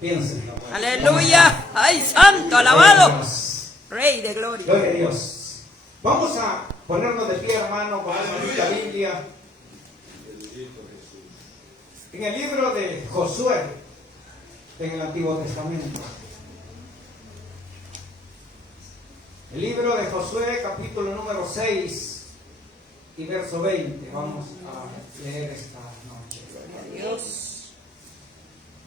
Piensen. Aleluya. Ay, santo, alabado. Rey de gloria. Gloria a Dios. Vamos a ponernos de pie, hermano, con la Biblia. En el libro de Josué, en el Antiguo Testamento. El libro de Josué, capítulo número 6 y verso 20. Vamos a leer esta noche. Gloria a Dios.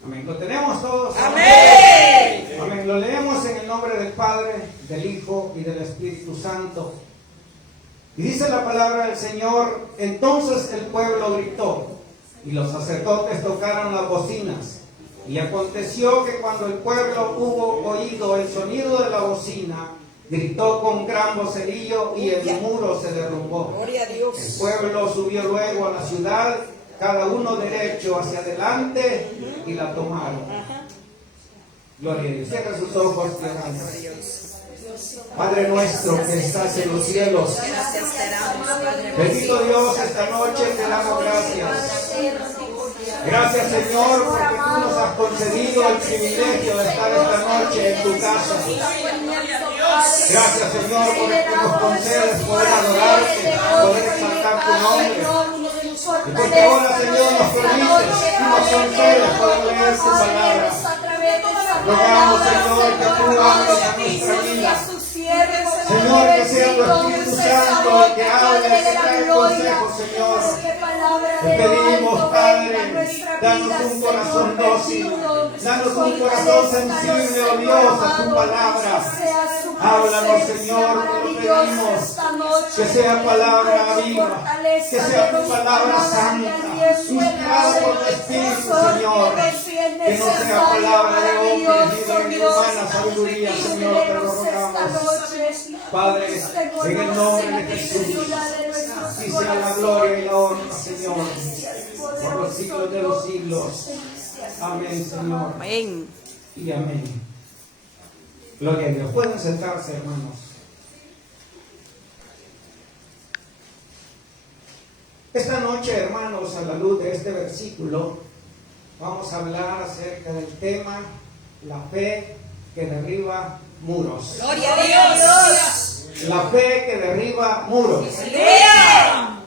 Amén. ¿Lo tenemos todos? Amén. Amén. Lo leemos en el nombre del Padre, del Hijo y del Espíritu Santo. Y dice la palabra del Señor: entonces el pueblo gritó, y los sacerdotes tocaron las bocinas. Y aconteció que cuando el pueblo hubo oído el sonido de la bocina, gritó con gran vocerío, y el muro se derrumbó. Gloria a Dios. El pueblo subió luego a la ciudad, cada uno derecho hacia adelante, y la tomaron. Gloria a Dios. Cierra sus ojos y oramos. Padre nuestro que estás en los cielos, Gracias te damos, Padre. bendito Dios, esta noche te damos gracias. Gracias, Señor, porque tú nos has concedido el privilegio de estar esta noche en tu casa. Gracias, Señor, porque nos concedes poder adorarte, poder exaltar tu nombre. Y porque ahora, Señor, nos permites y nos concedes poder leer tu palabra. Rogamos, Señor, que tú hables a nuestra vida. Señor, que sea tu Espíritu Santo el que hable, el que trae consejo, Señor. Te pedimos, Padre, danos un corazón dócil, danos un corazón sensible, oh Dios, a tu palabra. Háblanos, Señor, te lo pedimos. Que sea palabra viva, que sea tu palabra santa, inspirada por tu Espíritu, Señor. Que no sea palabra de hombres ni de humana sabiduría, Señor, te lo rogamos. Padre, en el nombre de Jesús, así sea la gloria y la honra, Señor, por los siglos de los siglos. Amén, Señor. Amén. Y amén. Gloria a Dios. Pueden sentarse, hermanos. Esta noche, hermanos, a la luz de este versículo, vamos a hablar acerca del tema la fe que derriba muros. Gloria a Dios. La fe que derriba muros. Aleluya.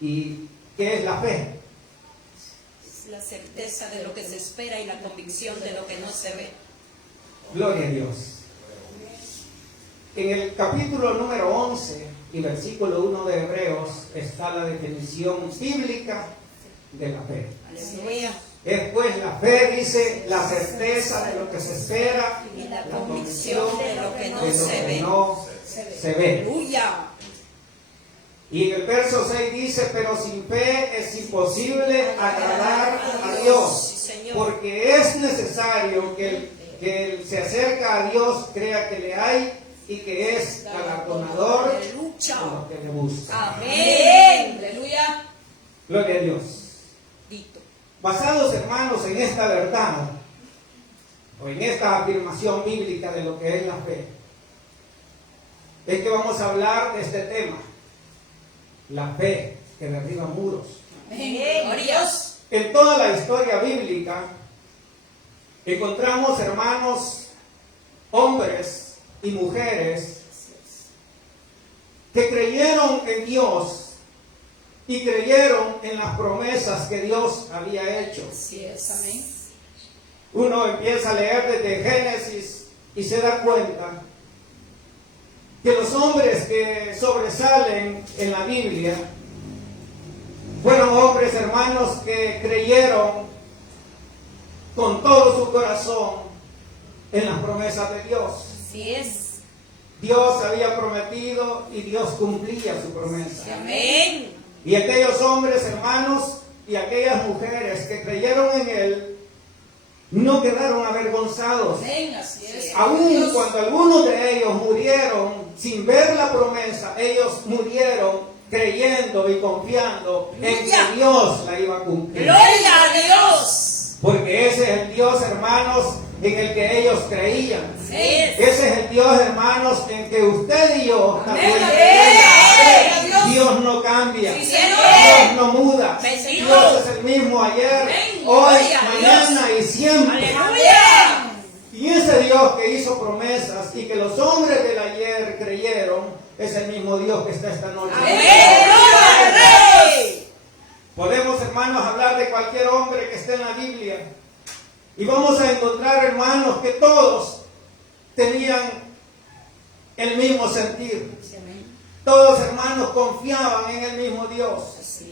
¿Y qué es la fe? Es la certeza de lo que se espera y la convicción de lo que no se ve. Gloria a Dios. En el capítulo número 11 y versículo 1 de Hebreos está la definición bíblica de la fe. Aleluya. Es pues la fe, dice, la certeza de lo que se espera Y la convicción de lo que no de lo se que ve. no se ve. Aleluya. Y en el verso 6 dice: pero sin fe es imposible agradar a Dios, Sí, Señor. porque es necesario que el se acerca a Dios crea que le hay y que es galardonador de lo que le busca. Amén. Aleluya. Gloria a Dios. Dito. Basados, hermanos, en esta verdad, o en esta afirmación bíblica de lo que es la fe, es que vamos a hablar de este tema, la fe que derriba muros. Amén. Gloria a Dios. En toda la historia bíblica encontramos, hermanos, hombres y mujeres que creyeron en Dios y creyeron en las promesas que Dios había hecho. Así es. Amén. Uno empieza a leer desde Génesis y se da cuenta que los hombres que sobresalen en la Biblia fueron hombres, hermanos, que creyeron con todo su corazón en las promesas de Dios. Así es. Dios había prometido y Dios cumplía su promesa. Amén. Y aquellos hombres, hermanos, y aquellas mujeres que creyeron en Él, no quedaron avergonzados. Amén. Así es. Aún cuando algunos de ellos murieron sin ver la promesa, ellos murieron creyendo y confiando en que Dios la iba a cumplir. Gloria a Dios. Porque ese es el Dios, hermanos, en el que ellos creían. Así es. Ese es el Dios, hermanos, en que usted y yo también Amén. creemos. Amén. Dios no cambia. Sí, Señor. Dios no muda. Sí, Señor. Dios es el mismo ayer, Amén. hoy, Gloria a mañana y siempre. ¡Aleluya! Y ese Dios que hizo promesas y que los hombres del ayer creyeron, es el mismo Dios que está esta noche. ¡Amén! ¡Gloria al Rey! Podemos, hermanos, hablar de cualquier hombre que esté en la Biblia. Y vamos a encontrar, hermanos, que todos tenían el mismo sentir. Todos, hermanos, confiaban en el mismo Dios.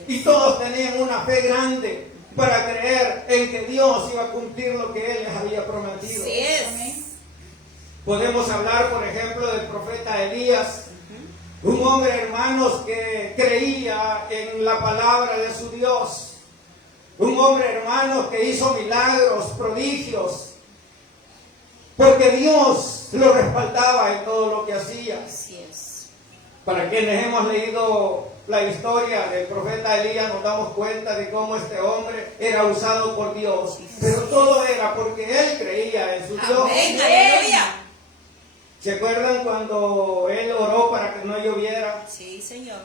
Y todos tenían una fe grande para creer en que Dios iba a cumplir lo que Él les había prometido. Así es. Podemos hablar, por ejemplo, del profeta Elías. Un hombre, hermanos, que creía en la palabra de su Dios. Un hombre, hermanos, que hizo milagros, prodigios. Porque Dios lo respaldaba en todo lo que hacía. Así es. Para quienes hemos leído la historia del profeta Elías, nos damos cuenta de cómo este hombre era usado por Dios. Pero todo era porque él creía en su Dios. Amén. Aleluya. ¿Se acuerdan cuando él oró para que no lloviera? Sí, Señor.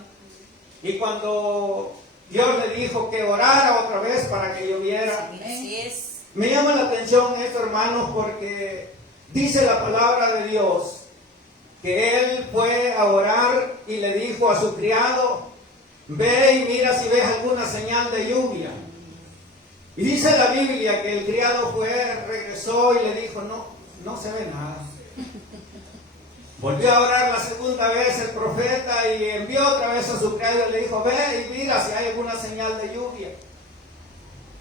Y cuando Dios le dijo que orara otra vez para que lloviera. Así es. Me llama la atención esto, hermanos, porque dice la palabra de Dios que él fue a orar y le dijo a su criado: ve y mira si ves alguna señal de lluvia. Y dice la Biblia que el criado fue, regresó y le dijo: no se ve nada. Volvió a orar la segunda vez el profeta y envió otra vez a su criado y le dijo: ve y mira si hay alguna señal de lluvia.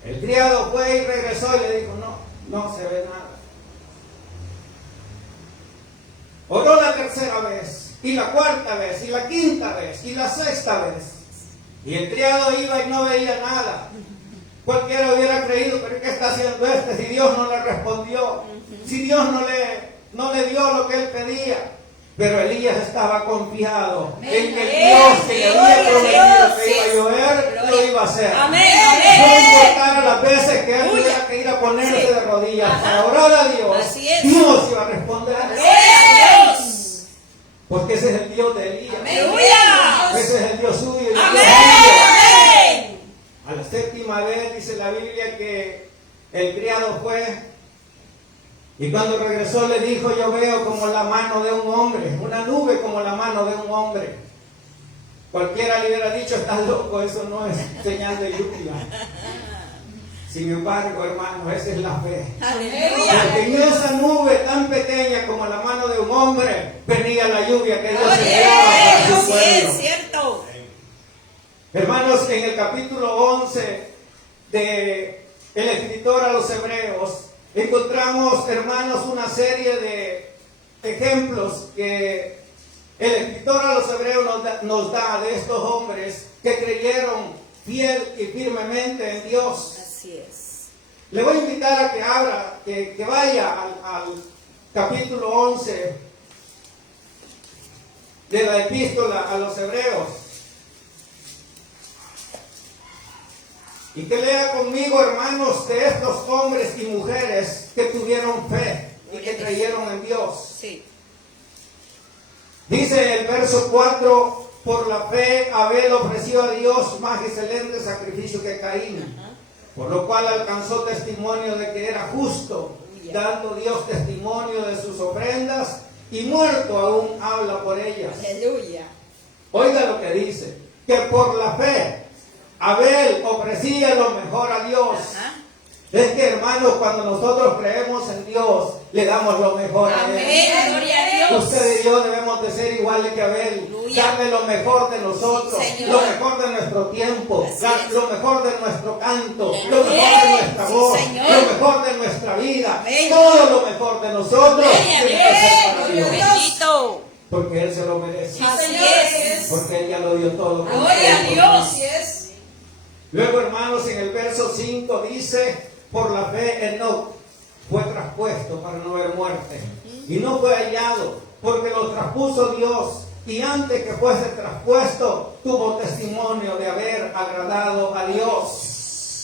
El criado fue y regresó y le dijo: no se ve nada. Oró la tercera vez, y la cuarta vez, y la quinta vez, y la sexta vez. Y el criado iba y no veía nada. Cualquiera hubiera creído: pero ¿qué está haciendo este si Dios no le respondió? Si Dios no le dio lo que él pedía. Pero Elías estaba confiado en que el Dios que le había prometido que iba a llover, lo iba a hacer. Amén. No importara las veces que él tuviera que ir a ponerse de rodillas para orar a Dios, Así es. Dios iba a responder. Dios. Porque ese es el Dios de Elías. Aleluya. Ese es el Dios suyo y el Dios Amén. mío. Amén. A la séptima vez dice la Biblia que el criado fue. Y cuando regresó le dijo: yo veo como la mano de un hombre, una nube como la mano de un hombre. Cualquiera le hubiera dicho: estás loco, eso no es señal de lluvia. Sin embargo, hermano, esa es la fe. Aleluya. Porque en esa nube tan pequeña como la mano de un hombre venía la lluvia que Dios enviaba para su Así es, pueblo. cierto. Hermanos, en el capítulo 11 de el escritor a los Hebreos, encontramos, hermanos, una serie de ejemplos que el escritor a los Hebreos nos da de estos hombres que creyeron fiel y firmemente en Dios. Así es. Le voy a invitar a que abra, que vaya al capítulo 11 de la epístola a los Hebreos. Y que lea conmigo, hermanos, de estos hombres y mujeres que tuvieron fe y que creyeron en Dios. Sí. Dice el verso 4: por la fe Abel ofreció a Dios más excelente sacrificio que Caín, por lo cual alcanzó testimonio de que era justo, dando Dios testimonio de sus ofrendas, y muerto aún habla por ellas. Aleluya. Oiga lo que dice: que por la fe Abel ofrecía lo mejor a Dios. Ajá. Es que, hermanos, cuando nosotros creemos en Dios, le damos lo mejor a Él. Amén. Gloria a Dios. Usted y yo debemos de ser iguales que Abel. Aleluya. Darle lo mejor de nosotros, Sí, Señor. lo mejor de nuestro tiempo, Así es. lo mejor de nuestro canto, Amén. lo mejor de nuestra Sí, voz, Señor. lo mejor de nuestra vida. Amén. Todo lo mejor de nosotros Amén. tiene que ser para Gloria a Dios. Dios. Bendito. Porque Él se lo merece. Así es. Porque Él ya lo dio todo. Gloria a Dios. Luego, hermanos, en el verso 5 dice: por la fe Enoc fue traspuesto para no ver muerte, y no fue hallado, porque lo traspuso Dios, y antes que fuese traspuesto tuvo testimonio de haber agradado a Dios.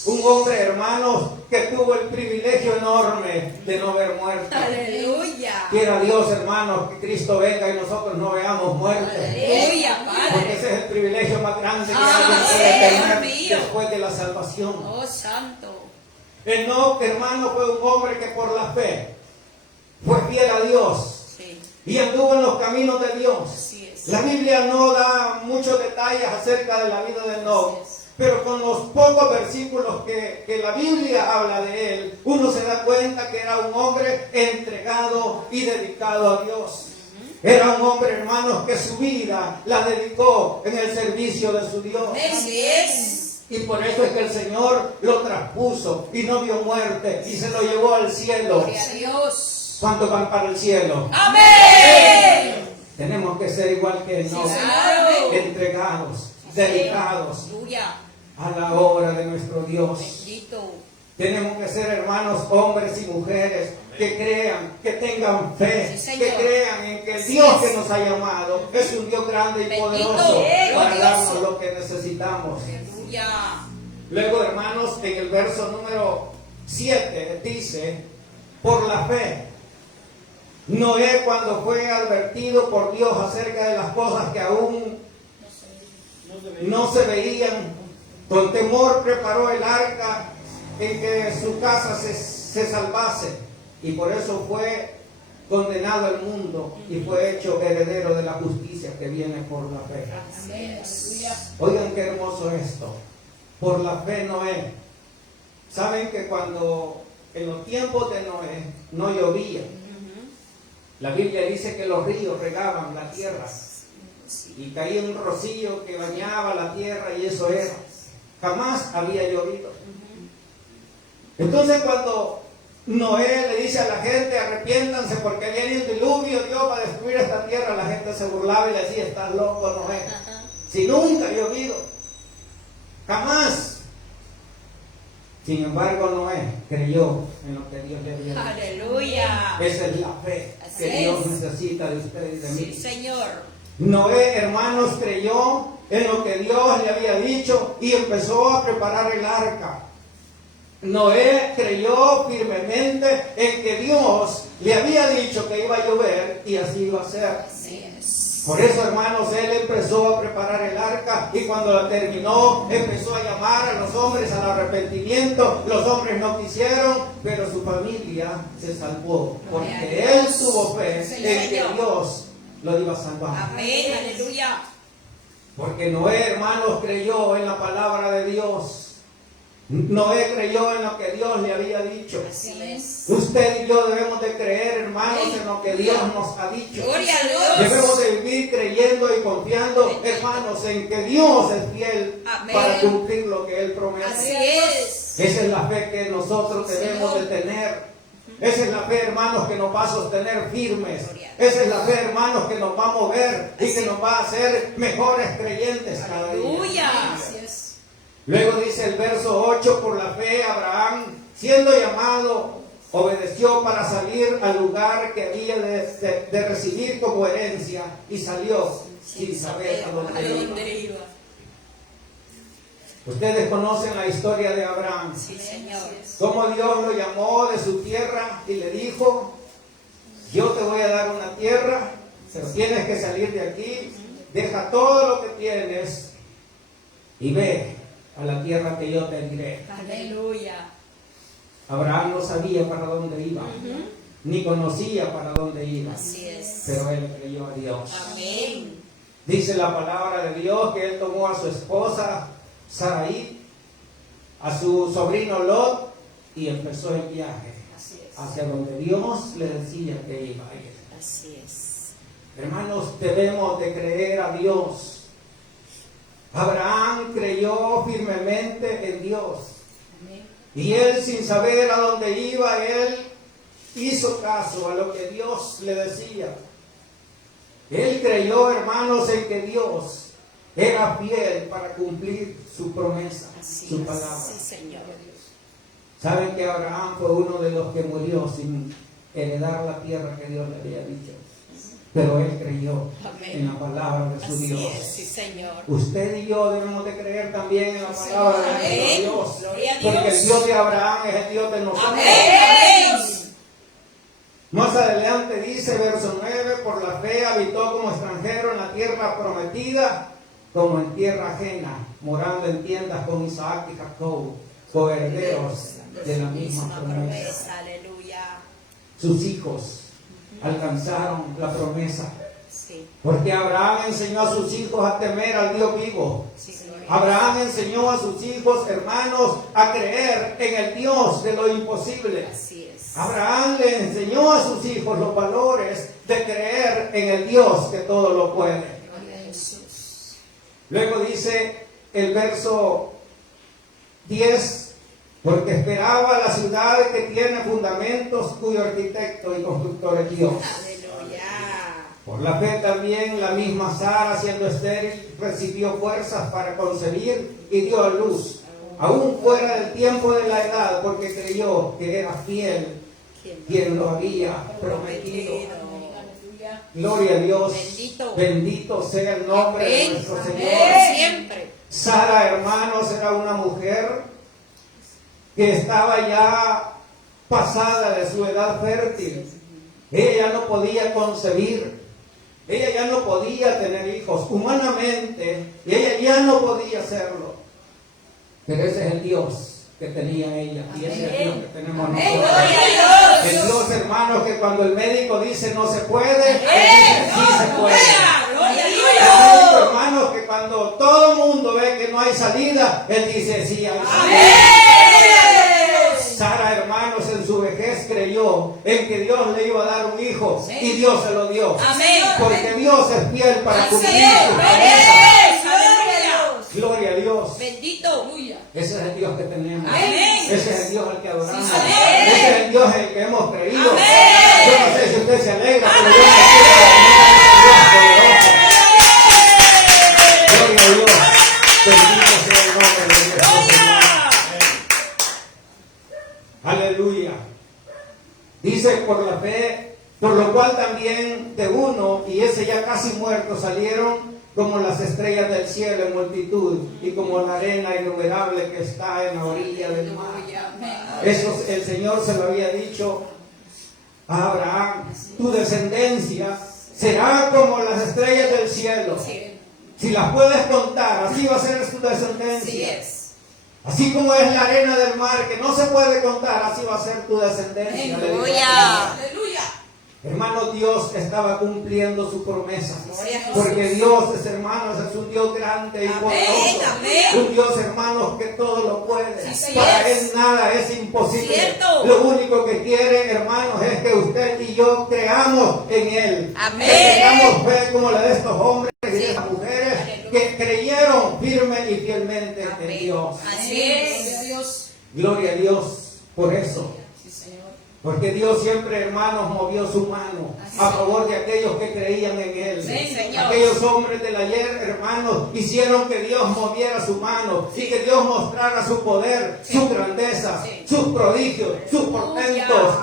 Un hombre, hermanos, que tuvo el privilegio enorme de no ver muerte. Aleluya. Quiera Dios, hermanos, que Cristo venga y nosotros no veamos muerte. Aleluya, Porque Padre. ese es el privilegio más grande que Amén, alguien puede Dios tener mío. después de la salvación. Oh, santo. Enoc, hermano, fue un hombre que por la fe fue fiel a Dios Sí. y anduvo en los caminos de Dios. Así es. La Biblia no da muchos detalles acerca de la vida de Enoc, Así es. pero con los pocos versículos que la Biblia habla de él, uno se da cuenta que era un hombre entregado y dedicado a Dios. Era un hombre, hermanos, que su vida la dedicó en el servicio de su Dios. Así es. Y por eso es que el Señor lo traspuso y no vio muerte y se lo llevó al cielo. Gloria a Dios. ¿Cuántos van para el cielo? Amén. Tenemos que ser igual que él, ¿no? Claro. Entregados, dedicados Aleluya. a la obra de nuestro Dios. Bendito. Tenemos que ser, hermanos, hombres y mujeres que crean, que tengan fe, Sí, Señor. que crean en que el Dios que nos ha llamado es un Dios grande y Bendito, poderoso para glorioso. darnos lo que necesitamos. Aleluya. Luego, hermanos, en el verso número 7 dice, por la fe, Noé, cuando fue advertido por Dios acerca de las cosas que aún no se veían, con temor preparó el arca en que su casa se salvase, y por eso fue condenado al mundo y fue hecho heredero de la justicia que viene por la fe. Así es. Oigan qué hermoso esto. Por la fe Noé. Saben que cuando en los tiempos de Noé no llovía, la Biblia dice que los ríos regaban la tierra y caía un rocío que bañaba la tierra y eso era. Jamás había llovido. Entonces cuando Noé le dice a la gente, arrepiéntanse porque viene un diluvio, Dios va a destruir esta tierra, la gente se burlaba y le decía, estás loco, Noé. Si nunca ha llovido, jamás. Sin embargo, Noé creyó en lo que Dios le había dicho. Aleluya. Esa es la fe Así que Dios es. necesita de ustedes y de mí. Sí, Señor. Noé, hermanos, creyó en lo que Dios le había dicho y empezó a preparar el arca. Noé creyó firmemente en que Dios le había dicho que iba a llover y así iba a ser. Así es. Por eso, hermanos, él empezó a preparar el arca y cuando la terminó, empezó a llamar a los hombres al arrepentimiento. Los hombres no quisieron, pero su familia se salvó porque él tuvo fe en que Dios lo iba a salvar. Amén. Aleluya. Porque Noé, hermanos, creyó en la palabra de Dios. Noé creyó en lo que Dios le había dicho. Así es. Usted y yo debemos de creer, hermanos, en lo que Dios nos ha dicho. Gloria a Dios. Debemos de vivir creyendo y confiando, hermanos, en que Dios es fiel Amén. para cumplir lo que Él promete. Así es. Esa es la fe que nosotros debemos de tener. Esa es la fe, hermanos, que nos va a sostener firmes. Esa es la fe, hermanos, que nos va a mover y que nos va a hacer mejores creyentes cada día. Aleluya. Así es. Luego dice el verso 8, por la fe Abraham, siendo llamado, obedeció para salir al lugar que había de recibir como herencia y salió sin saber a dónde iba. Ustedes conocen la historia de Abraham. Sí, Señor. Cómo Dios lo llamó de su tierra y le dijo, yo te voy a dar una tierra, pero tienes que salir de aquí, deja todo lo que tienes y ve a la tierra que yo te diré. Aleluya. Abraham no sabía para dónde iba, ni conocía para dónde iba, Así es. pero él creyó a Dios. Amén. Dice la palabra de Dios que él tomó a su esposa Sarai, a su sobrino Lot y empezó el viaje Así es. hacia donde Dios le decía que iba a ir. Así es. Hermanos, debemos de creer a Dios. Abraham creyó firmemente en Dios. Amén. Y él, sin saber a dónde iba, él hizo caso a lo que Dios le decía. Él creyó, hermanos, en que Dios era fiel para cumplir su promesa, Así su es. palabra. Sí, Señor. Saben que Abraham fue uno de los que murió sin heredar la tierra que Dios le había dicho. Pero él creyó Amén. en la palabra de su Así Dios. es. Sí, Señor. Usted y yo debemos de creer también en la palabra de nuestro Amén. Dios. Gloria a Porque el Dios. Dios de Abraham es el Dios de nosotros. Amén. Más adelante dice, verso 9, por la fe habitó como extranjero en la tierra prometida, como en tierra ajena, morando en tiendas con Isaac y Jacob, coherederos de la misma promesa. promesa. Aleluya. Sus hijos alcanzaron la promesa. Sí, Porque Abraham enseñó a sus hijos a temer al Dios vivo. sí, gloria. Abraham enseñó a sus hijos, hermanos, a creer en el Dios de lo imposible. Así es. Abraham le enseñó a sus hijos los valores de creer en el Dios que todo lo puede. Gloria a Jesús. Luego dice el verso 10, porque esperaba la ciudad que tiene fundamentos, cuyo arquitecto y constructor es Dios. Aleluya. Por la fe también la misma Sara, siendo estéril, recibió fuerzas para concebir y dio a luz, aún fuera del tiempo de la edad, porque creyó que era fiel quien lo había prometido. Gloria a Dios. Bendito. Bendito sea el nombre de Amén. nuestro Amén. Señor. Siempre. Sara, hermanos, era una mujer que estaba ya pasada de su edad fértil. Ella ya no podía concebir. Ella ya no podía tener hijos humanamente. Y ella ya no podía hacerlo. Pero ese es el Dios que tenía ella. Y ese es el Dios que tenemos nosotros. El Dios, hermanos, que cuando el médico dice no se puede, Él dice sí se puede. El médico, hermanos, que cuando todo el mundo ve que no hay salida, Él dice sí hay salida. Sara, hermanos, en su vejez creyó en que Dios le iba a dar un hijo y Dios se lo dio. Amén. Porque Dios es fiel para cumplir su promesa. Aleluya. Gloria a Dios. Bendito. Ese es el Dios que tenemos. Amén. Ese es el Dios al que adoramos. Sí, amén. Ese es el Dios en el que hemos creído. Amén. Yo no sé si usted se alegra, pero yo me quiero Gloria a Dios. Bendito sea el nombre de nuestro Señor. Aleluya. Dice por la fe, por lo cual también de uno, y ese ya casi muerto, salieron como las estrellas del cielo en multitud, y como la arena innumerable que está en la orilla del mar. Eso el Señor se lo había dicho a Abraham: tu descendencia será como las estrellas del cielo. Si las puedes contar, así va a ser tu descendencia. Así es. Así como es la arena del mar, que no se puede contar, así va a ser tu descendencia. Aleluya. Hermano, Dios estaba cumpliendo su promesa. Gloria a Jesús. Porque Dios, hermanos, es un Dios grande y poderoso. Amén. Un Dios, hermanos, que todo lo puede. Sí, Para es. Él nada es imposible. Cierto. Lo único que quiere, hermanos, es que usted y yo creamos en Él. Amén. Que tengamos fe como la de estos hombres y de Sí. estas mujeres Aleluya. que creyeron firme y fielmente en Amén. Dios. Así es. Gloria a Dios por eso. Porque Dios siempre, hermanos, movió su mano a favor de aquellos que creían en Él. Sí, Señor. Aquellos hombres del ayer, hermanos, hicieron que Dios moviera su mano y que Dios mostrara su poder, su grandeza, sus prodigios, sus portentos,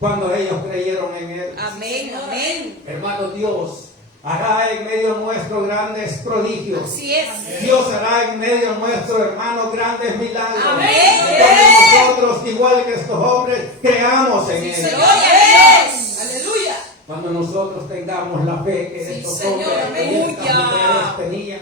cuando ellos creyeron en Él. Amén. Amén. Hermano, Dios hará en medio nuestro grandes prodigios. Así es. Dios hará en medio nuestro, hermano, grandes milagros. Amén. Cuando nosotros, igual que estos hombres, creamos en Él. Gloria a Dios. Aleluya. Cuando nosotros tengamos la fe que estos hombres y estas Aleluya. mujeres tenían.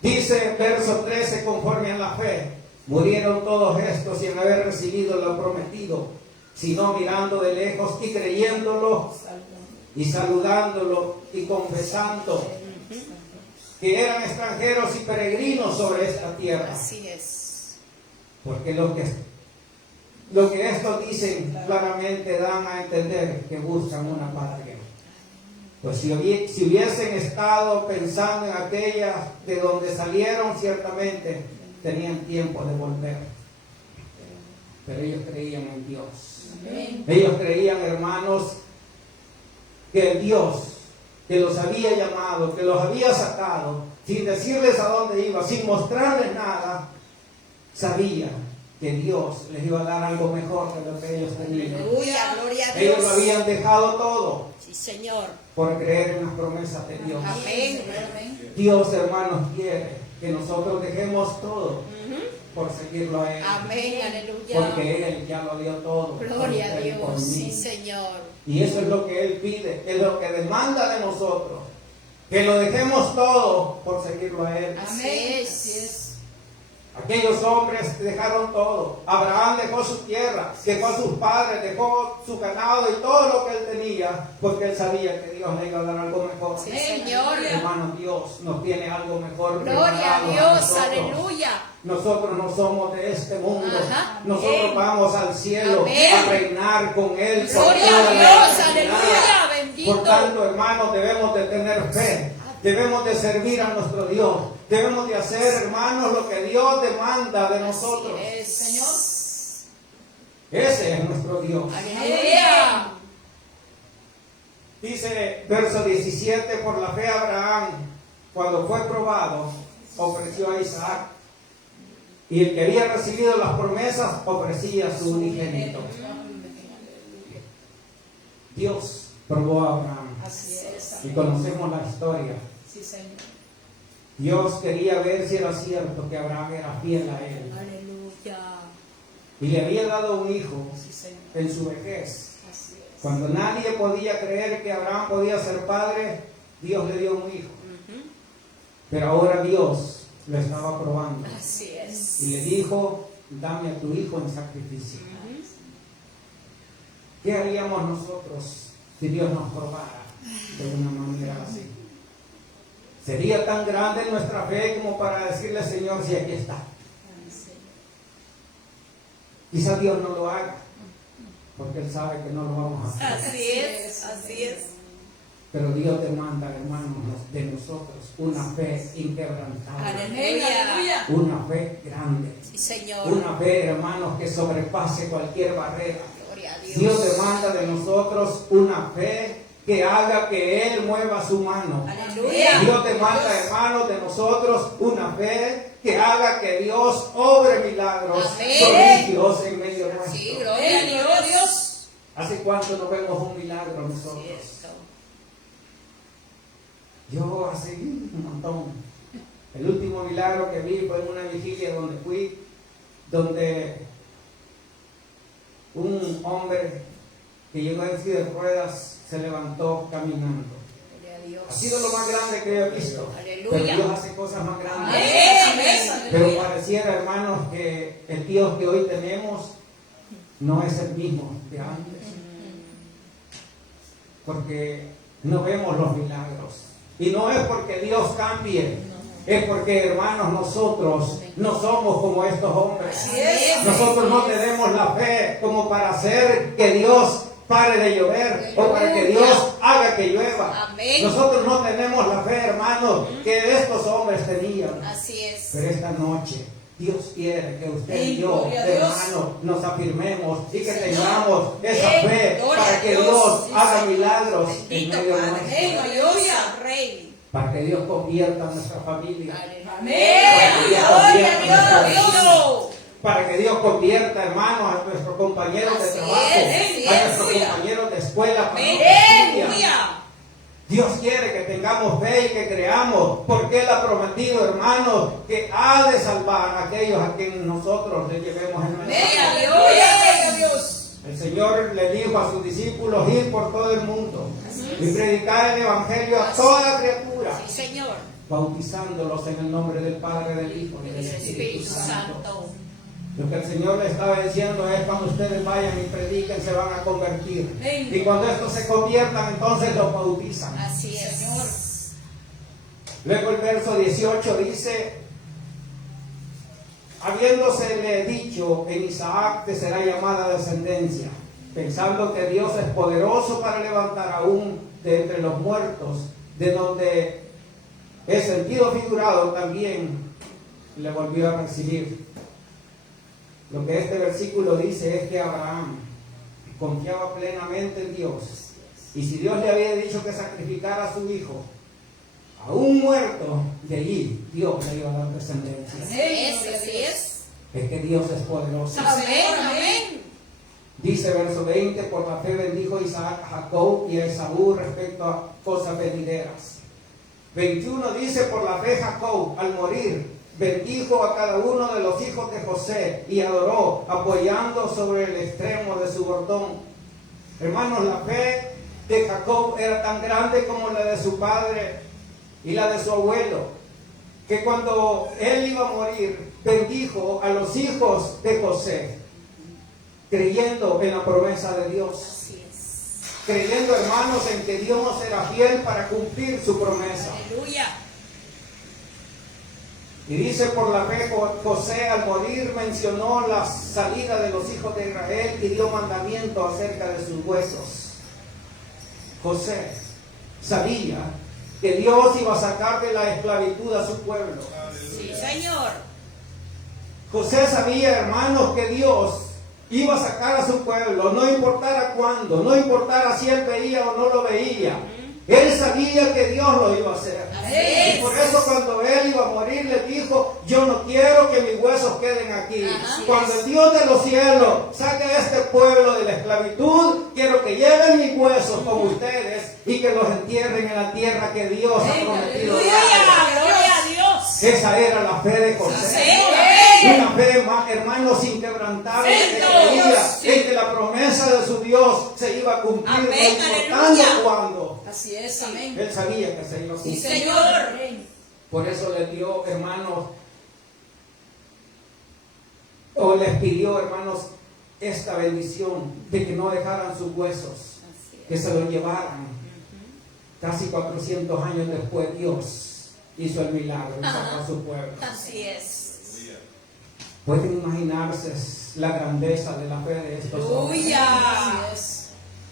Dice verso 13, conforme a la fe, murieron todos estos sin haber recibido lo prometido, sino mirando de lejos y creyéndolo y saludándolo y confesando que eran extranjeros y peregrinos sobre esta tierra. Así es. Porque lo que estos dicen claramente dan a entender que buscan una patria. Pues si hubiesen estado pensando en aquellas de donde salieron, ciertamente tenían tiempo de volver. Pero ellos creían en Dios. Ellos creían, hermanos, que el Dios que los había llamado, que los había sacado, sin decirles a dónde iba, sin mostrarles nada, sabía que Dios les iba a dar algo mejor de lo que ellos tenían. Aleluya. Gloria a Ellos Dios. lo habían dejado todo Sí, Señor. por creer en las promesas de Dios. Amén. Dios, hermanos, quiere que nosotros dejemos todo por seguirlo a Él. Amén. Aleluya. Porque Él ya lo dio todo. por Gloria a usted y por Dios. mí. Sí, Señor. Y eso es lo que Él pide, es lo que demanda de nosotros. Que lo dejemos todo por seguirlo a Él. Así es. Aquellos hombres dejaron todo. Abraham dejó su tierra, dejó a sus padres, dejó su ganado y todo lo que él tenía, porque él sabía que Dios le iba a dar algo mejor. Sí, Señor. Hermano, Dios nos tiene algo mejor. Gloria a Dios, aleluya. Nosotros no somos de este mundo. Ajá. Nosotros vamos al cielo Amén. a reinar con Él. por Gloria toda a la Dios, eternidad. aleluya, bendito. Por tanto, hermanos, debemos de tener fe. Debemos de servir a nuestro Dios. Debemos de hacer, hermanos, lo que Dios demanda de nosotros. Así es, Señor. Ese es nuestro Dios. Aleluya. Dice verso 17, por la fe Abraham, cuando fue probado, ofreció a Isaac. Y el que había recibido las promesas, ofrecía a su unigénito. Dios probó a Abraham. Así es. Y conocemos la historia. Sí, Señor. Dios quería ver si era cierto que Abraham era fiel a él. Aleluya. Y le había dado un hijo Sí, Señor. en su vejez. Así es. Cuando nadie podía creer que Abraham podía ser padre, Dios le dio un hijo. Ujú. Pero ahora Dios lo estaba probando. Así es. Y le dijo, dame a tu hijo en sacrificio. Ujú. ¿Qué haríamos nosotros si Dios nos probara de una manera así? Sería tan grande nuestra fe como para decirle, Señor, si aquí está. Ay, Señor. Quizás Dios no lo haga, porque Él sabe que no lo vamos a hacer. Así es, así es. Pero Dios demanda, hermanos, de nosotros una fe inquebrantable. Aleluya. Una fe grande. Sí, Señor. Una fe, hermanos, que sobrepase cualquier barrera. Gloria a Dios. Dios demanda de nosotros una fe que haga que Él mueva su mano. Aleluya. Dios demanda, hermanos, de nosotros una fe que haga que Dios obre milagros Amén. prodigios en medio nuestro. Sí, gloria a Dios. ¿Hace cuánto no vemos un milagro nosotros? Cierto. Yo hace un montón. El último milagro que vi fue en una vigilia donde fui, donde un hombre que llegó en silla de ruedas se levantó caminando. Gloria a Dios. Ha sido lo más grande que he visto. Aleluya. Pero Dios hace cosas más grandes. Amén. Pero pareciera, hermanos, que el Dios que hoy tenemos no es el mismo de antes. Porque no vemos los milagros. Y no es porque Dios cambie, es porque, hermanos, nosotros no somos como estos hombres. Así es. Nosotros no tenemos la fe como para hacer que Dios pare de llover o para que Dios haga que llueva. Amén. Nosotros no tenemos la fe, hermanos, que estos hombres tenían. Así es. Pero esta noche Dios quiere que usted y Sí, yo, gloria a Dios. hermano, nos afirmemos y que Señor. tengamos esa Amén. fe Gloria para a que Dios. Dios Sí, haga Señor. milagros en Bendito medio Padre. nuestro. Aleluya. Rey. Para que Dios convierta a nuestra familia. Amén. Gloria a Dios. Para que Dios convierta, hermanos, a nuestros compañeros de Así trabajo, es, a nuestros aleluya. compañeros de escuela, para nuestra familia. Aleluya. Dios quiere que tengamos fe y que creamos, porque Él ha prometido, hermanos, que ha de salvar a aquellos a quienes nosotros le llevemos en nuestra vida. Aleluya. Dios. El Señor le dijo a sus discípulos ir por todo el mundo y predicar el Evangelio a toda criatura, Sí, Señor. bautizándolos en el nombre del Padre, del Hijo y del El Espíritu Santo. Santo. Lo que el Señor le estaba diciendo es: cuando ustedes vayan y prediquen, se van a convertir. Amén. Y cuando estos se conviertan, entonces los bautizan. Así es. Luego el verso 18 dice: habiéndosele dicho, en Isaac te será llamada descendencia, pensando que Dios es poderoso para levantar aún de entre los muertos, de donde el sentido figurado también le volvió a recibir. Lo que este versículo dice es que Abraham confiaba plenamente en Dios, y si Dios le había dicho que sacrificara a su hijo, aún muerto, de allí Dios le iba a dar descendencia. Así es, así es. Es que Dios es poderoso. Amén, amén. Dice verso 20: por la fe bendijo Isaac a Jacob y a Esaú respecto a cosas venideras. 21 dice: por la fe Jacob, al morir, bendijo a cada uno de los hijos de José y adoró, apoyando sobre el extremo de su bordón. Hermanos, la fe de Jacob era tan grande como la de su padre y la de su abuelo. que cuando él iba a morir, bendijo a los hijos de José, creyendo en la promesa de Dios. Así es. Creyendo, hermanos, en que Dios era fiel para cumplir su promesa. Aleluya. Y dice, por la fe José al morir mencionó la salida de los hijos de Israel y dio mandamiento acerca de sus huesos. José sabía que Dios iba a sacar de la esclavitud a su pueblo. Sí, Señor. José sabía, hermanos, que Dios iba a sacar a su pueblo, no importara cuándo, no importara si él veía o no lo veía. Él sabía que Dios lo iba a hacer. Y por eso cuando él iba a morir le dijo, yo no quiero que mis huesos queden aquí. Cuando el Dios de los cielos saque a este pueblo de la esclavitud, quiero que lleven mis huesos con ustedes y que los entierren en la tierra que Dios ha prometido. Gloria a Dios. Esa era la fe de José. Una fe, hermanos, inquebrantable, que creía en que la promesa de su Dios se iba a cumplir, no importando cuándo. Así es, amén. Él sabía que se iba a cumplir. Sí, Señor. Por eso les dio, hermanos, o les pidió, hermanos, esta bendición de que no dejaran sus huesos, que se los llevaran. Casi 400 años después Dios hizo el milagro y sacó a su pueblo. Así es. Pueden imaginarse la grandeza de la fe de estos hombres. Aleluya.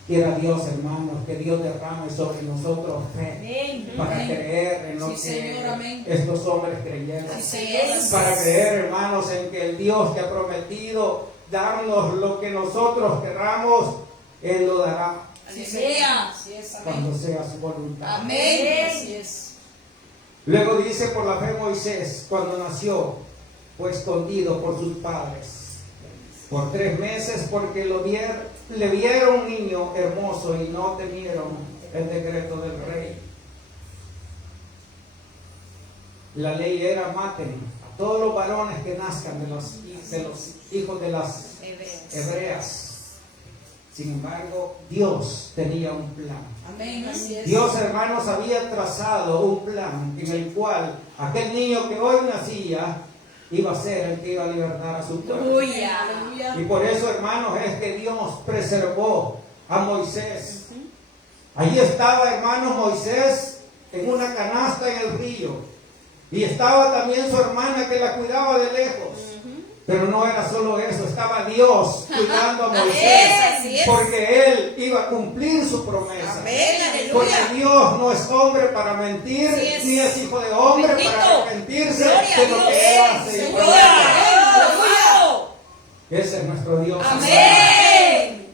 Quiera Dios, hermanos, que Dios derrame sobre nosotros fe para creer en lo que Señor, amén. estos hombres creyeron. Así es. Para creer, hermanos, en que el Dios que ha prometido darnos lo que nosotros querramos, Él lo dará Aleluya. Así es, amén. cuando sea su voluntad. Amén. Así es. Luego dice, por la fe Moisés, cuando nació, fue escondido por sus padres por 3 meses porque le vieron un niño hermoso y no temieron el decreto del rey. La ley era: maten a todos los varones que nazcan de los hijos de las hebreas. Sin embargo, Dios tenía un plan. Amén. Así es. Dios, hermanos, había trazado un plan en el cual aquel niño que hoy nacía iba a ser el que iba a libertar a su pueblo. Aleluya. Y por eso, hermanos, es que Dios preservó a Moisés. Allí estaba, hermanos, Moisés en una canasta en el río. Y estaba también su hermana que la cuidaba de lejos. Pero no era solo eso, estaba Dios cuidando a Moisés. Porque Él iba a cumplir su promesa. Porque Dios no es hombre para mentir, ni es hijo de hombre para arrepentirse de lo que Él hace. Ese es nuestro Dios. Amén.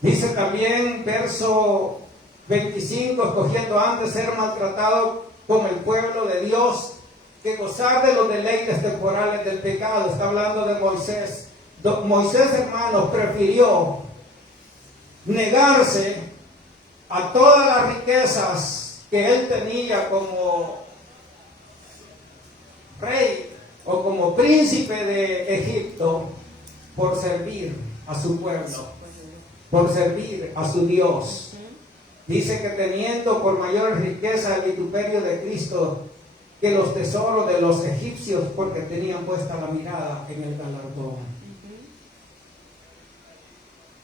Dice también, verso 25, escogiendo antes ser maltratado con el pueblo de Dios que gozar de los deleites temporales del pecado. Está hablando de Moisés. Moisés, hermanos, prefirió negarse a todas las riquezas que él tenía como rey o como príncipe de Egipto por servir a su pueblo, por servir a su Dios. Dice que teniendo por mayor riqueza el vituperio de Cristo que los tesoros de los egipcios, porque tenían puesta la mirada en el galardón.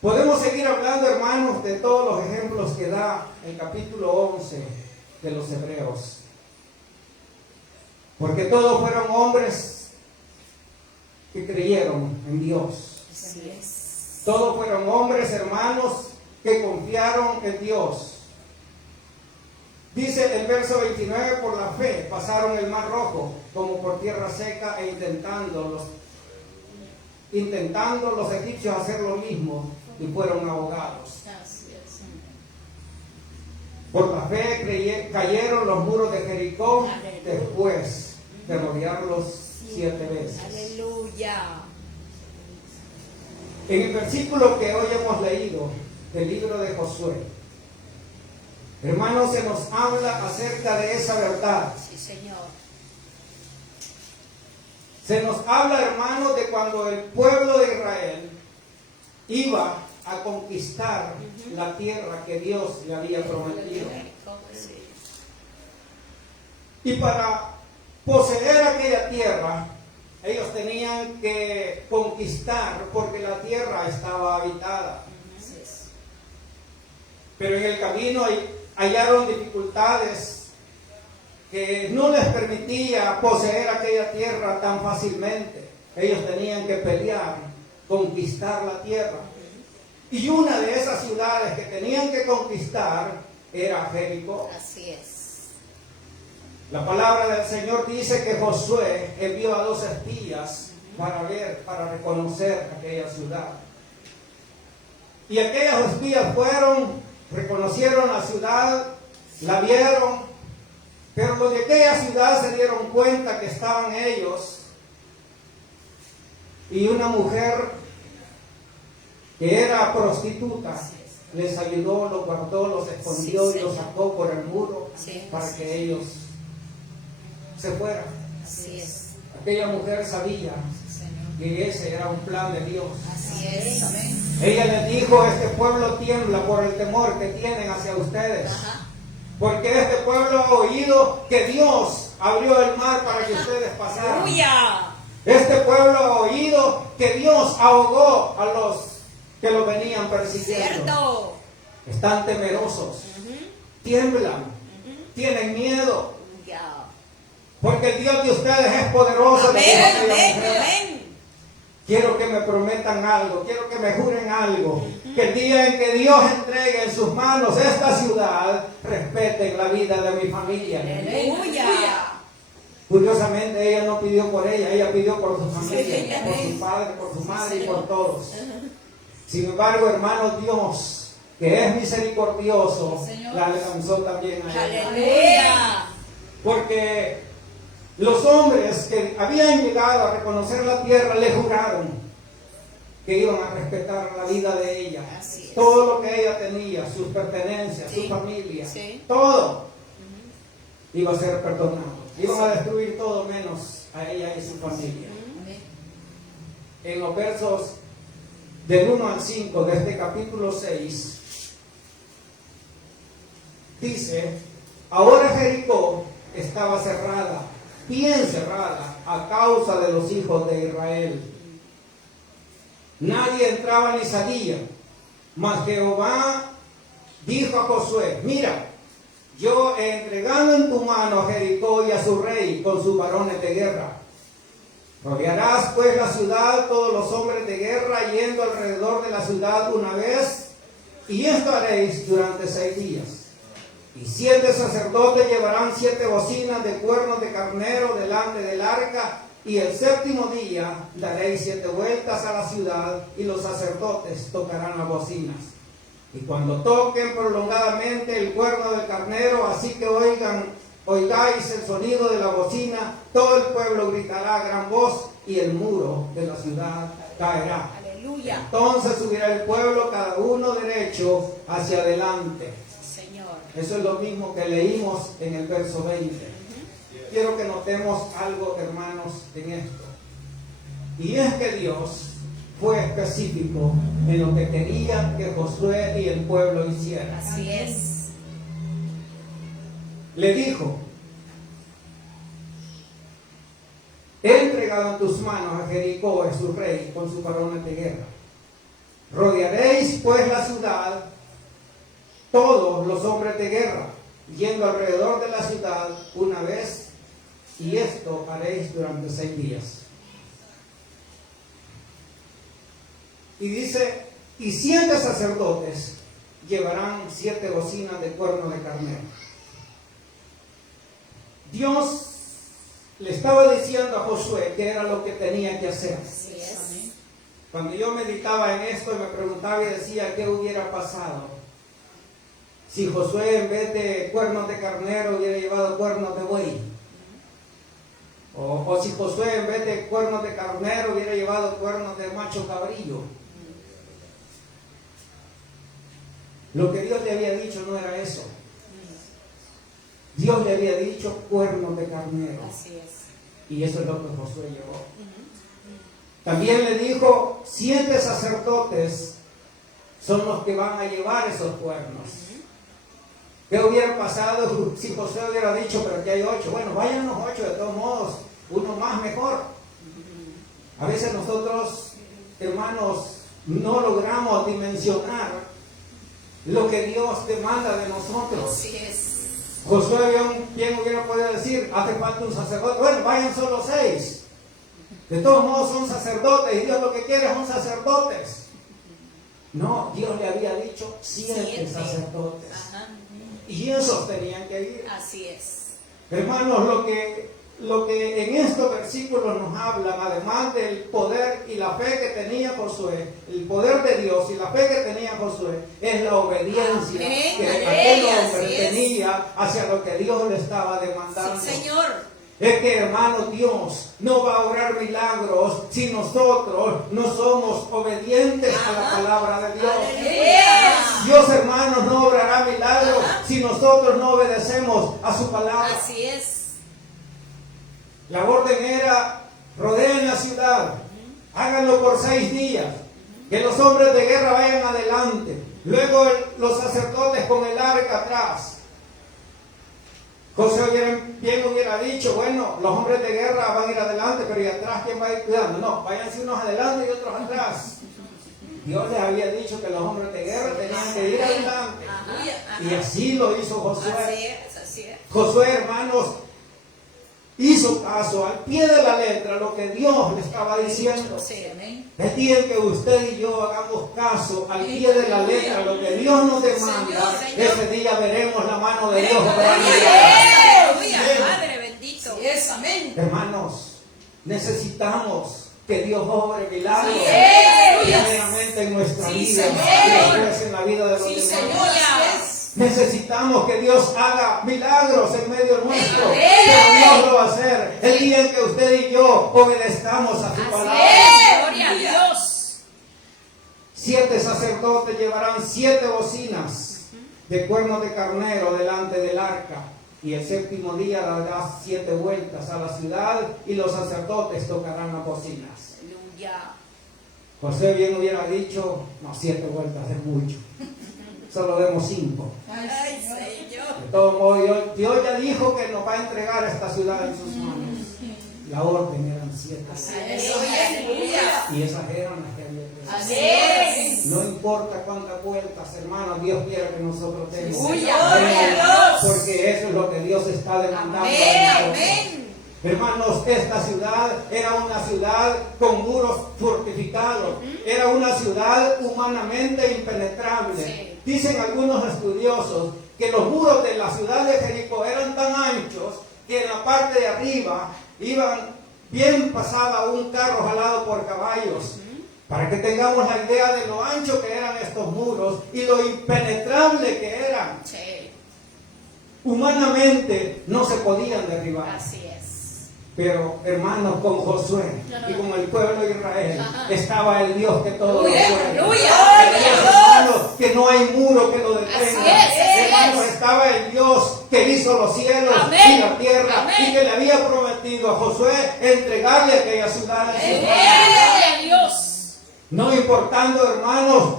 Podemos seguir hablando, hermanos, de todos los ejemplos que da el capítulo 11 de los Hebreos. Porque todos fueron hombres que creyeron en Dios. Así es. Todos fueron hombres, hermanos, que confiaron en Dios. Dice el verso 29, por la fe pasaron el mar rojo como por tierra seca e intentando los egipcios hacer lo mismo y fueron ahogados. Por la fe cayeron los muros de Jericó después de rodearlos 7 veces. Aleluya. En el versículo que hoy hemos leído del libro de Josué, hermanos, se nos habla acerca de esa verdad. Sí, Señor. Se nos habla, hermanos, de cuando el pueblo de Israel iba a conquistar la tierra que Dios le había prometido. Y para poseer aquella tierra, ellos tenían que conquistar porque la tierra estaba habitada. Así es. Pero en el camino hallaron dificultades que no les permitía poseer aquella tierra tan fácilmente. Ellos tenían que pelear, conquistar la tierra. Y una de esas ciudades que tenían que conquistar era Jericó. Así es. La palabra del Señor dice que Josué envió a 2 espías para ver, para reconocer aquella ciudad. Y aquellos espías fueron, reconocieron la ciudad, la vieron, pero los de aquella ciudad se dieron cuenta que estaban ellos y una mujer que era prostituta les ayudó, los guardó, los escondió Sí, y los Señor. sacó por el muro Sí, para así que ellos se fueran. Así es. Aquella mujer sabía Señor. que ese era un plan de Dios. Así es. Amén. Ella les dijo: este pueblo tiembla por el temor que tienen hacia ustedes. Ajá. Porque este pueblo ha oído que Dios abrió el mar para que ustedes pasaran. ¡Aleluya! Este pueblo ha oído que Dios ahogó a los que lo venían persiguiendo. Cierto. Están temerosos, Ujú, tiemblan, ujú. tienen miedo. Ya. Porque el Dios de ustedes es poderoso. le dijo Amén, aquella amén, mujer. amén. Quiero que me prometan algo, quiero que me juren algo. Que el día en que Dios entregue en sus manos esta ciudad, respeten la vida de mi familia. Aleluya. Curiosamente, ella no pidió por ella pidió por su familia, Sí, por amén. su padre, por su madre y Señor. por todos. Sin embargo, hermanos, Dios, que es misericordioso, Señor. la alcanzó también a ella. Aleluya. Porque los hombres que habían llegado a reconocer la tierra le juraron que iban a respetar la vida de ella. Así es. Todo lo que ella tenía, sus pertenencias, Sí. su familia, Sí. todo iba a ser perdonado. Iban a destruir todo menos a ella y su familia. Amén. En los versos del 1 al 5 de este capítulo 6, dice: ahora Jericó estaba cerrada, bien cerrada, a causa de los hijos de Israel. Nadie entraba ni salía, mas Jehová dijo a Josué: mira, yo he entregado en tu mano a Jericó y a su rey con sus varones de guerra. Rodearás pues la ciudad, todos los hombres de guerra, yendo alrededor de la ciudad una vez, y esto haréis durante 6 días. Y 7 sacerdotes llevarán 7 bocinas de cuernos de carnero delante del arca, y el 7º día daréis 7 vueltas a la ciudad, y los sacerdotes tocarán las bocinas. Y cuando toquen prolongadamente el cuerno del carnero, así que oigáis el sonido de la bocina, todo el pueblo gritará a gran voz, y el muro de la ciudad caerá. Aleluya. Entonces subirá el pueblo cada uno derecho hacia adelante. Señor. Eso es lo mismo que leímos en el verso 20. Quiero que notemos algo, hermanos, en esto. Y es que Dios fue específico en lo que quería que Josué y el pueblo hicieran. Así es. Le dijo: he entregado en tus manos a Jericó y su rey con sus varones de guerra. Rodearéis pues la ciudad, todos los hombres de guerra, yendo alrededor de la ciudad una vez, y esto haréis durante 6 días. Y dice: y 7 sacerdotes llevarán 7 bocinas de cuerno de carnero. Dios le estaba diciendo a Josué que era lo que tenía que hacer. Así es. Cuando yo meditaba en esto y me preguntaba y decía: ¿qué hubiera pasado si Josué en vez de cuernos de carnero hubiera llevado cuernos de buey? O si Josué en vez de cuernos de carnero hubiera llevado cuernos de macho cabrillo. Lo que Dios le había dicho no era eso. Dios le había dicho cuernos de carnero. Así es. Y eso es lo que Josué llevó. También le dijo: 7 sacerdotes son los que van a llevar esos cuernos. ¿Qué hubiera pasado si Josué hubiera dicho, pero aquí hay 8? Bueno, vayan los 8 de todos modos, uno más mejor. A veces nosotros, hermanos, no logramos dimensionar lo que Dios demanda de nosotros. Así es. Josué bien hubiera podido decir, hace falta un sacerdote. Bueno, vayan solo 6. De todos modos son sacerdotes y Dios lo que quiere son sacerdotes. No, Dios le había dicho 7 sacerdotes. Ajá. Y esos tenían que ir. Así es. Hermanos, lo que en estos versículos nos hablan, además del poder y la fe que tenía Josué, el poder de Dios y la fe que tenía Josué, es la obediencia Amén, que amén, aquel hombre así es. tenía hacia lo que Dios le estaba demandando. Sí, Señor. Es que, hermano, Dios no va a obrar milagros si nosotros no somos obedientes a la palabra de Dios. Aleluya. Dios, hermanos, no obrará milagros si nosotros no obedecemos a su palabra. Así es. La orden era: rodeen la ciudad, háganlo por 6 días, que los hombres de guerra vayan adelante, luego los sacerdotes con el arca atrás. Josué bien hubiera dicho, bueno, los hombres de guerra van a ir adelante, pero ¿y atrás quién va a ir cuidando? No, váyanse unos adelante y otros atrás. Dios les había dicho que los hombres de guerra tenían que ir adelante. Ajá, Y ajá. así lo hizo Josué. Así es, así es. Josué, hermanos, hizo caso al pie de la letra lo que Dios le estaba diciendo. Sí. Amén. El día en que usted y yo hagamos caso al pie de la letra lo que Dios nos demanda, Señor. ese día veremos la mano de Dios obrando. Aleluya. Padre bendito. Así es, amén. Hermanos, necesitamos que Dios obre milagros Sí. primeramente en nuestra Sí, vida Señor. y después en la vida de los Sí, demás. Señor. Así es. Necesitamos que Dios haga milagros en medio nuestro. Amén. Pero Dios lo va a hacer el día en que usted y yo obedezcamos a su Así palabra. es. Gloria a Dios. 7 sacerdotes llevarán 7 bocinas de cuernos de carnero delante del arca. Y el 7º día dará 7 vueltas a la ciudad y los sacerdotes tocarán las bocinas. Aleluya. José bien hubiera dicho, no, 7 vueltas es mucho. Solo demos 5. Ay, Ay, Señor. Señor. De todo modo, Dios ya dijo que nos va a entregar esta ciudad en sus manos. La orden eran 7. Así Aleluya, aleluya. Y esas eran las que había que hacer. Así es. No importa cuántas vueltas, hermanos, Dios quiere que nosotros demos. Aleluya, gloria a Dios. Porque eso es lo que Dios está demandando. Amén, de nosotros. amén. Hermanos, esta ciudad era una ciudad con muros fortificados. Era una ciudad humanamente impenetrable. Sí. Dicen algunos estudiosos que los muros de la ciudad de Jericó eran tan anchos que en la parte de arriba iban bien pasaba un carro jalado por caballos. Para que tengamos la idea de lo ancho que eran estos muros y lo impenetrable que eran. Sí. Humanamente no se podían derribar. Así es. Pero, hermanos, con Josué y con el pueblo de Israel Ajá. estaba el Dios que todo lo Aleluya, puede. aleluya. El Dios, hermanos, que no hay muro que lo detenga. Así es. Hermanos, estaba el Dios que hizo los cielos Amén. y la tierra Amén. y que le había prometido a Josué entregarle aquella ciudad en sus manos. Gloria a Dios. No importando, hermanos,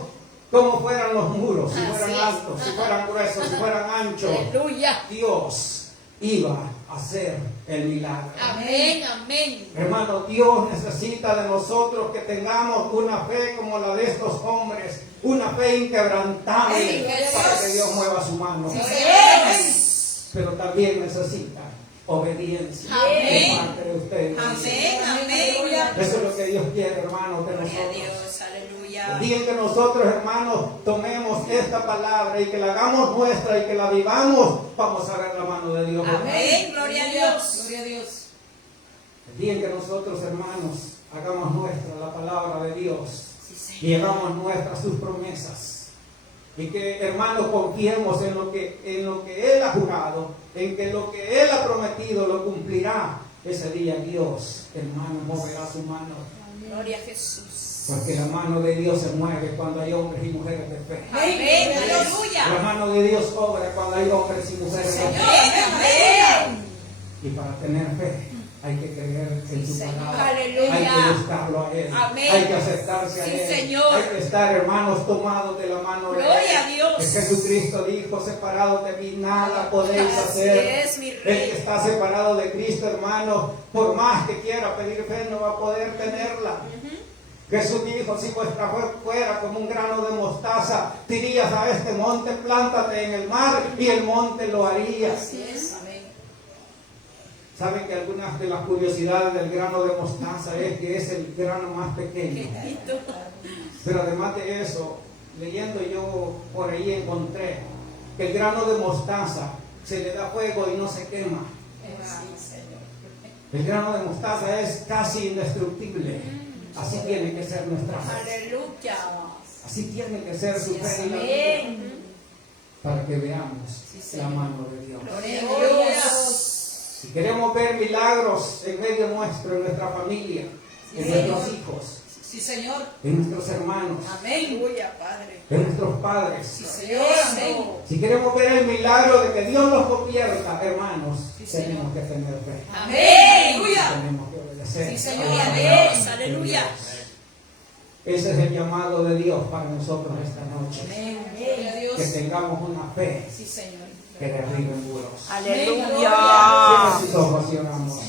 cómo fueran los muros, si Así fueran es. altos, si fueran gruesos, si fueran anchos. Aleluya. Dios iba a hacer el milagro. Amén, amén. Hermano, Dios necesita de nosotros que tengamos una fe como la de estos hombres, una fe inquebrantable Ay, para que Dios. Dios mueva su mano. Yes. Pero también necesita obediencia Amén. de parte de ustedes. Amén, amén. Eso es lo que Dios quiere, hermano, de Gloria a nosotros. Dios, aleluya. El día en que nosotros, hermanos, tomemos esta palabra y que la hagamos nuestra y que la vivamos, vamos a ver la mano de Dios. Amén, gloria a Dios. Gloria a Dios. El día en que nosotros, hermanos, hagamos nuestra la palabra de Dios Sí, y hagamos nuestras sus promesas. Y que, hermanos, confiemos en lo que Él ha jurado, en que lo que Él ha prometido lo cumplirá. Ese día Dios, hermanos, moverá su mano. Gloria a Jesús. Porque la mano de Dios se mueve cuando hay hombres y mujeres de fe. Amén, La aleluya. mano de Dios obra cuando hay hombres y mujeres de Señor, fe. amén. Y para tener fe hay que creer en su Señor. palabra. Aleluya. Hay que buscarlo a Él. Amén. Hay que acercarse a Sí, Él. Señor. Hay que estar, hermanos, tomados de la mano de Él. Gloria a Dios. Que Jesucristo dijo, separados de mí nada podéis Así hacer. es, mi El rey. que está separado de Cristo, hermano, por más que quiera pedir fe, no va a poder tenerla. Jesús dijo, si vuestra fe fuera como un grano de mostaza, dirías a este monte, plántate en el mar, y el monte lo haría. Así es. Amén. Saben que algunas de las curiosidades del grano de mostaza es que es el grano más pequeño. Quedito. Pero además de eso, leyendo yo por ahí encontré que el grano de mostaza se le da fuego y no se quema. Sí, Señor. El grano de mostaza es casi indestructible. Así tiene que ser nuestra fe. Aleluya. Así tiene que ser su fe y la vida, Amén. para que veamos Sí, la Señor. mano de Dios. Gloria a Dios. Si queremos ver milagros en medio nuestro, en nuestra familia, en nuestros hijos, Sí, Señor. en nuestros hermanos, Amén. Aleluya, Padre. en nuestros padres, Sí, Señor. Amén. si queremos ver el milagro de que Dios los convierta, hermanos, Sí, Señor. tenemos que tener fe. Amén. Aleluya. Tenemos que obedecer. Sí, Señor. Gloria a Amén. Dios. Aleluya. Ese es el llamado de Dios para nosotros esta noche. Amén. Gloria a Dios. Que tengamos una fe Sí, Señor. que derribe muros. Aleluya. Cierra sus ojos y oramos.